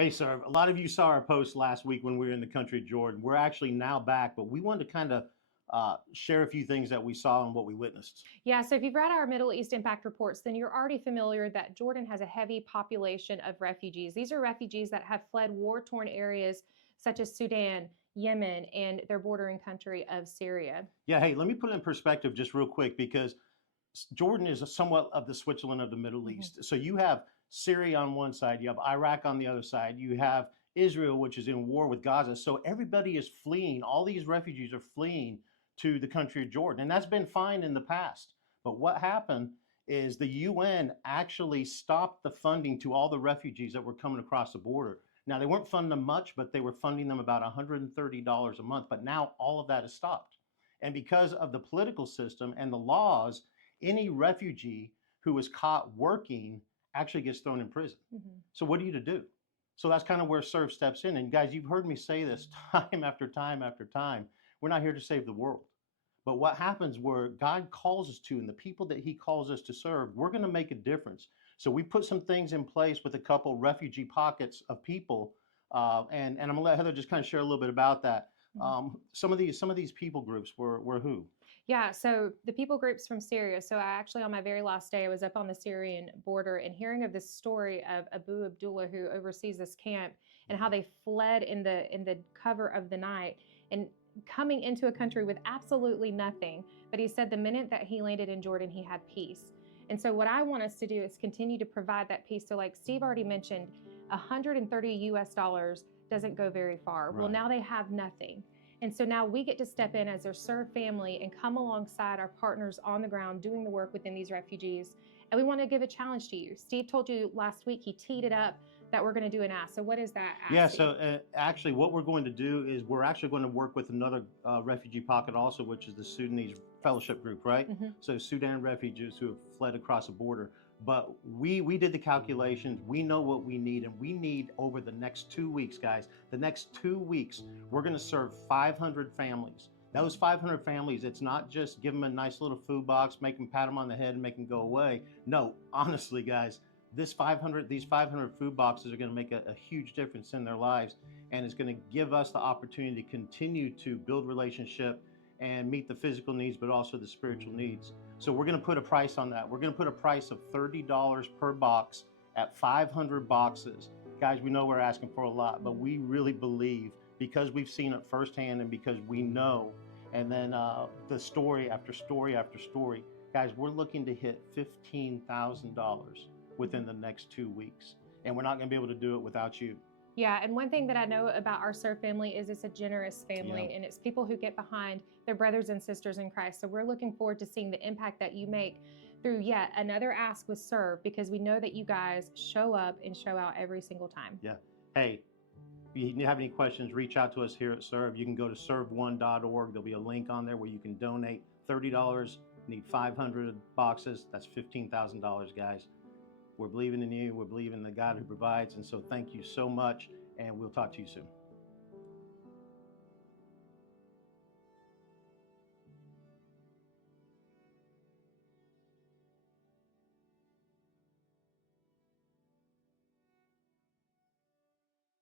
Hey, sir, a lot of you saw our post last week when we were in the country of Jordan. We're actually now back, but we wanted to kind of share a few things that we saw and what we witnessed. Yeah, so if you've read our Middle East impact reports, then you're already familiar that Jordan has a heavy population of refugees. These are refugees that have fled war torn areas such as Sudan, Yemen, and their bordering country of Syria. Yeah, hey, let me put it in perspective just real quick because Jordan is somewhat of the Switzerland of the Middle Mhm. East. So you have Syria on one side, you have Iraq on the other side, you have Israel, which is in war with Gaza. So everybody is fleeing. All these refugees are fleeing to the country of Jordan. And that's been fine in the past. But what happened is the UN actually stopped the funding to all the refugees that were coming across the border. Now, they weren't funding them much, but they were funding them about $130 a month. But now all of that is stopped. And because of the political system and the laws, any refugee who is caught working actually gets thrown in prison. Mhm. So what are you to do? So that's kind of where Serve steps in. And guys, you've heard me say this time after time after time. We're not here to save the world. But what happens where God calls us to and the people that he calls us to serve, we're going to make a difference. So we put some things in place with a couple refugee pockets of people. And I'm going to let Heather just kind of share a little bit about that. Mhm. Some of these people groups were who? Yeah, so the people groups from Syria. So I actually, on my very last day, I was up on the Syrian border and hearing of this story of Abu Abdullah, who oversees this camp, and how they fled in the cover of the night and coming into a country with absolutely nothing. But he said the minute that he landed in Jordan, he had peace. And so what I want us to do is continue to provide that peace. So like Steve already mentioned, 130 US dollars doesn't go very far. Well, Right. now they have nothing. And so now we get to step in as their serve family and come alongside our partners on the ground doing the work within these refugees. And we want to give a challenge to you. Steve told you last week, he teed it up that we're going to do an ask. So what is that Yeah, ask, so Steve? actually, what we're going to do is we're actually going to work with another refugee pocket also, which is the Sudanese Fellowship Group, right? Mhm. So Sudan refugees who have fled across the border. But we did the calculations. We know what we need, and we need over the next 2 weeks, guys. The next 2 weeks, we're going to serve 500 families. Those 500 families, it's not just give them a nice little food box, make them pat them on the head, and make them go away. No, honestly, guys, these 500 food boxes are going to make a huge difference in their lives, and it's going to give us the opportunity to continue to build relationship and meet the physical needs but also the spiritual needs. So we're going to put a price on that. We're going to put a price of $30 per box at 500 boxes. Guys, we know we're asking for a lot, but we really believe, because we've seen it firsthand and because we know, and then the story after story after story, guys, we're looking to hit $15,000 within the next 2 weeks. And we're not going to be able to do it without you. Yeah, and one thing that I know about our serve family is it's a generous family, Yeah. and it's people who get behind their brothers and sisters in Christ. So we're looking forward to seeing the impact that you make through yet another ask with serve, because we know that you guys show up and show out every single time. Yeah. Hey, if you have any questions, reach out to us here at Serve. You can go to serve1.org. There'll be a link on there where you can donate $30. Need 500 boxes. That's $15,000, guys. We're believing in you. We're believing in the God who provides. And so thank you so much. And we'll talk to you soon.